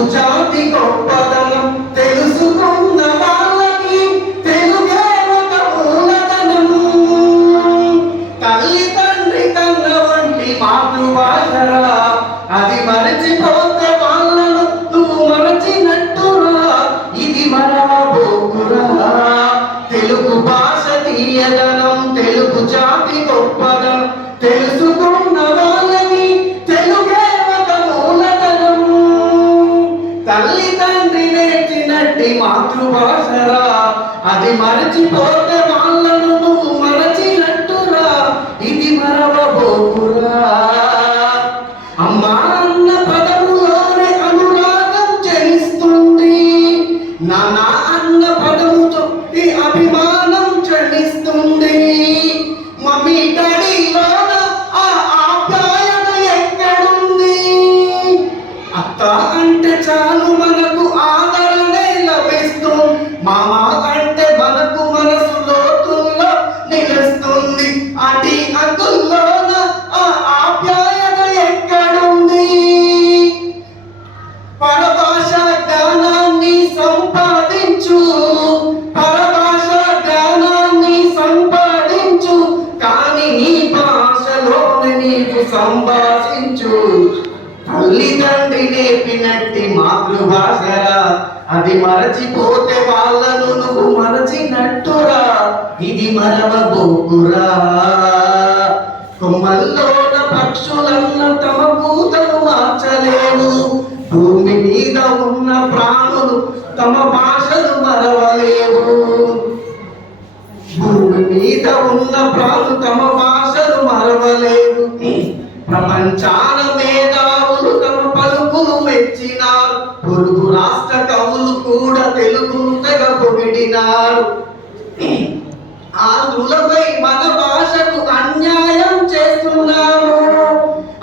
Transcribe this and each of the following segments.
తెలుగు జాతి గొప్పదనం తెలుసుకున్న వాళ్ళకి తెలుగే ఒక మూలధనం. తల్లి తండ్రి కన్న వంటి మాతృభాషరా, అది మరచిపోతే వాళ్ళను నువ్వు మరచినట్టురా. ఇది మరవబోకురా. తెలుగు భాష తీయదనం, తెలుగు జాతి గొప్పదనం తెలుసుకున్న వాళ్ళకి తెలుగే ఒక మూలధనం. తల్లి తండ్రి నేర్చినట్టి మాతృభాషరా, అది మరచిపోతే వాళ్ళను నువ్వు మరచినట్టురా. ఇది మరవబోకురా. అమ్మా అన్న పదములోనే అనురాగం జనిస్తుంది, నాన్న అన్న పదముతో ఈ అభిమానం చలిస్తుంది. మమ్మీ డాడీలోన ఆ ఆప్యాయత ఎక్కడుంది? అత్త అంటే చాలు మనకు ఆదరణే లభిస్తుంది, మామ అంటే మనకు మనసు లోతుల్లో నిలుస్తుంది. అటి అంకుల్లోన ఆ ఆప్యాయత ఎక్కడుంది? పరభాష జ్ఞానాన్ని సంపాదించు, పరభాష జ్ఞానాన్ని సంపాదించు, కానీ నీ భాషలోనే నీకు సంభాషించు. తల్లిదండ్రి నేర్పినట్టి మాతృభాషరా, అది మరచిపోతే వాళ్ళను నువ్వు మరచినట్టురా. ఇది మరవబోకురా. కొమ్మల్లోన పక్షులన్న తమ పూతను మార్చలేవు, భూమి మీద ఉన్న ప్రాణులు తమ భాషను మరవలేవు. భూమి మీద ఉన్న ప్రాణులు తమ భాషను మరవలేవు. ప్రపంచాన మేధావులు తమ పలుకులు మెచ్చినారు, పొరుగు రాష్ట్ర కవులు కూడా తెలుగును తెగ పొగిడినారు. ఆంధ్రులపై మన భాషకు అన్యాయం చేస్తున్నాము.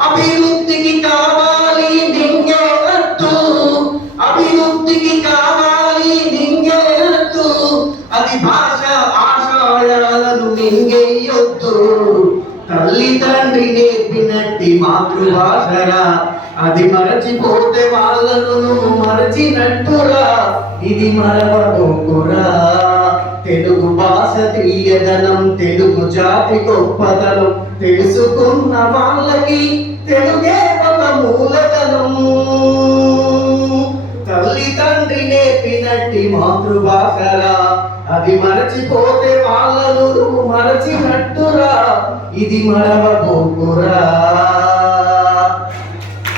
అభివృద్ధికి కావాలి నింగే అద్దు, అభివృద్ధికి కావాలి నింగే అద్దు. అది భాష ఆశయాలను నింగేయొద్దు. తల్లి తండ్రి నేర్పినట్టి మాతృభాషరా, అది మరచిపోతే వాళ్ళను నువ్వు మరచినట్టురా. ఇది మరవబోకురా. తెలుగు భాష తీయదనం, తెలుగు జాతి గొప్పదనం తెలుసుకున్న వాళ్ళకి తెలుగే ఒక మూలధనం. తల్లి తండ్రి నేర్పినట్టి మాతృభాషరా, అది మరచిపోతే వాళ్ళను నువ్వు మరచినట్టురా. ఇది మరవబోకురా.